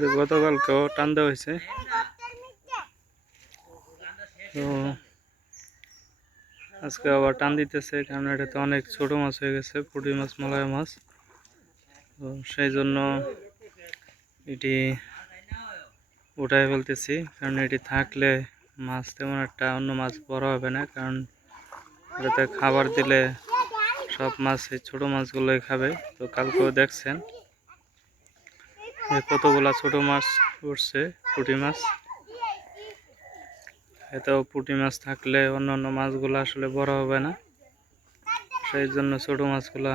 যে গতকালকেও টান দেওয়া হয়েছে। তো আজকে আবার টান দিতেছে, কারণ এটাতে অনেক ছোট মাছ হয়ে গেছে, পুঁটি মাছ, মলায় মাছ। তো সেই জন্য এটি উঠাই ফেলতেছি, কারণ এটি থাকলে মাছ তেমন একটা অন্য মাছ বড় হবে না, কারণ এটাতে খাবার দিলে সব মাছ এই ছোট মাছগুলোই খাবে। তো কালকেও দেখছেন কতগুলা ছোট মাছ উঠছে, পুঁটি মাছ। এতেও পুঁটি মাছ থাকলে অন্যান্য মাছগুলো আসলে বড় হবে না, সেই জন্য ছোট মাছগুলা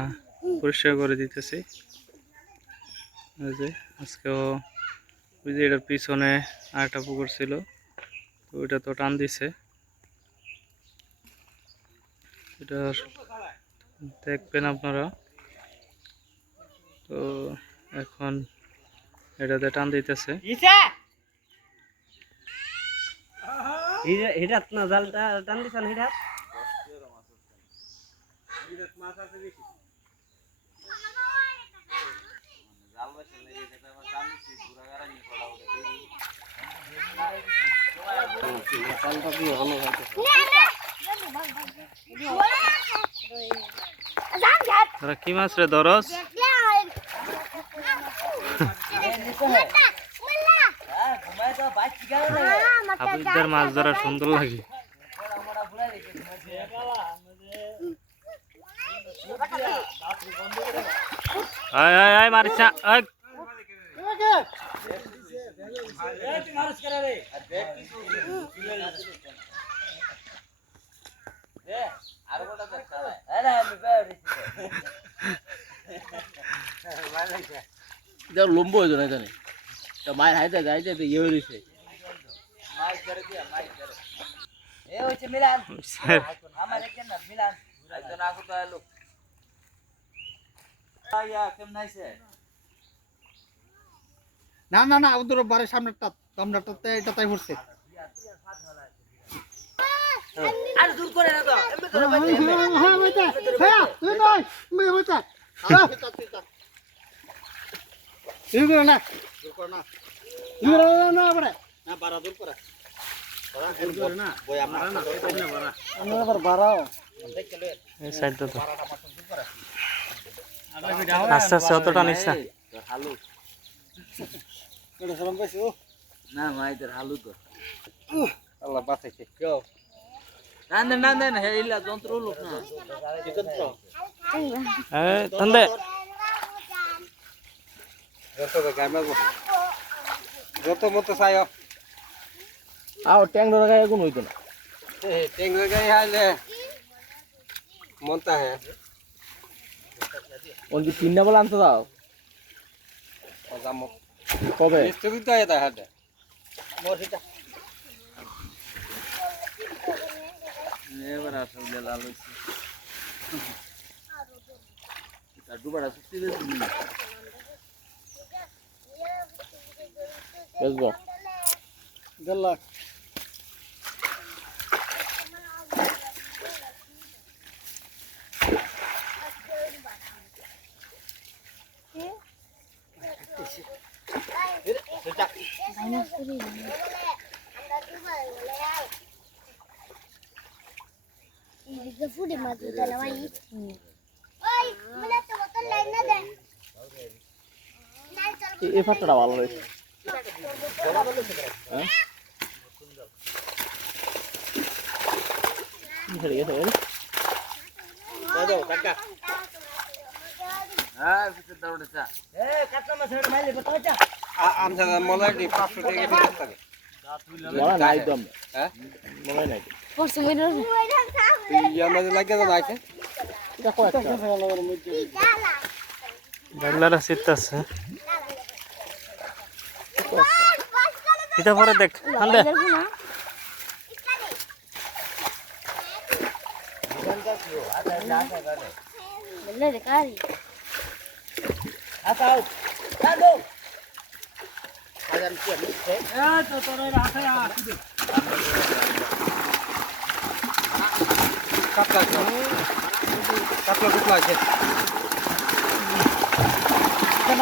পরিষ্কার করে দিতেছি। আজকেও ওই যে এটার পিছনে আরেকটা পুকুর ছিল, তো ওইটা তো টান দিছে, এটা দেখবেন আপনারা। তো এখন এটাতে টান দিতেছে। হিরাত না জালটা টান দিছেন হিরাত। তোরা কি মাছ রে ধরস? আপনাদের মাছ ধরা সুন্দর লাগে। আয় আয় আয় মারিস না, আয়। লম্ব হয়েছে না জানি মায়ের হাইতে যাইতে ইয়ে হয়েছে। না না না ওদের বাড়ির সামনেরটা তোমরাটাতে এটা তাই পড়ছে। আর দূর করে না তো হ্যাঁ বইতা হ্যাঁ তুই নয় মই বইতা আরে তুই করে না দূর কর না তুই না বড় না বাড়া দূর করে দূর করে না বই আমরা না বাড়া আমরা আবার বাড়াও দেখলে এই সাইডটা তো আস্তে আস্তে অতটা নিস না। হালু এটা সরম পাইছো না মাইদের হালু তো আল্লাহ বাঁচাইছে কেউ না না হেইলা যন্ত্র লোক না কি যন্ত্র এই তন্দে যত মতো চাইও আও ট্যাং ধরা গায়ে কোন হইতো না টেঙ্গ গায়ে হাইলে মনটা হ্যাঁ ওন কি তিনটা বলে আনতে দাও জামো কবে মিস্ত্রি তো এটা হাতে মোর হিটা এবার আসলে লাল হইছে এটা দুবার আসছে তুমি বুঝবো গেলা ফুটে মাছ দিলা ভাই ওই মানে তো বোতল লাইন না দে নাই চল এই ফাটাটা ভালো হইছে হ্যাঁ কি হয়ে গেছে দাও কাকা হ্যাঁ ভিতর দাঁড়াতে চা কাটলা মাছ হেড মাইলে কত চা আমসা মলাটি 500 টাকা ফেরত থাকে বলা নাই দম হ্যাঁ মনে নাই পড়ছে হইলো ইয়া মাঝে লাগে না নাইছে এটা কয় একটা বাংলার শীতাছে এটা পরে দেখ আন্দে বললে রে কারি আতাও দাও আজান কি আছে তো তোর রাখা আসবে কাটলা কাটলা কুটলা আছে কেন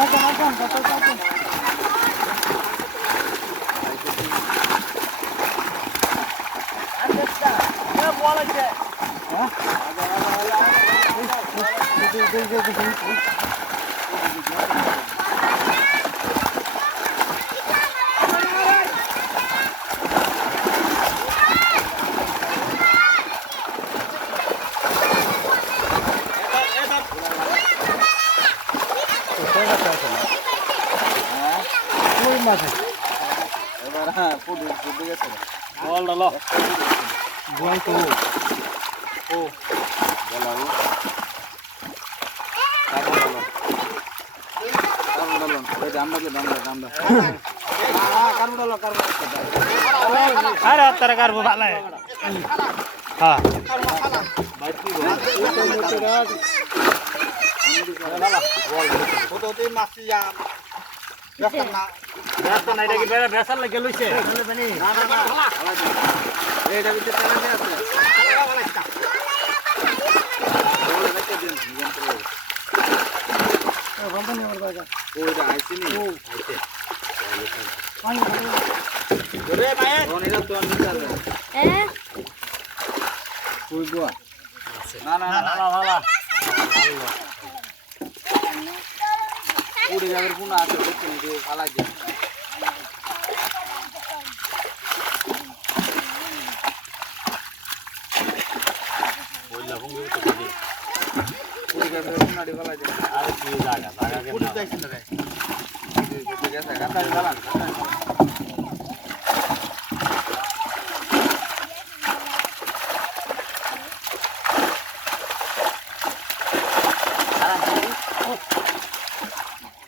বল ডালো আরে তারা কারবো ভালো হ্যাঁ বেসার লাগে লইছে হ্যাঁ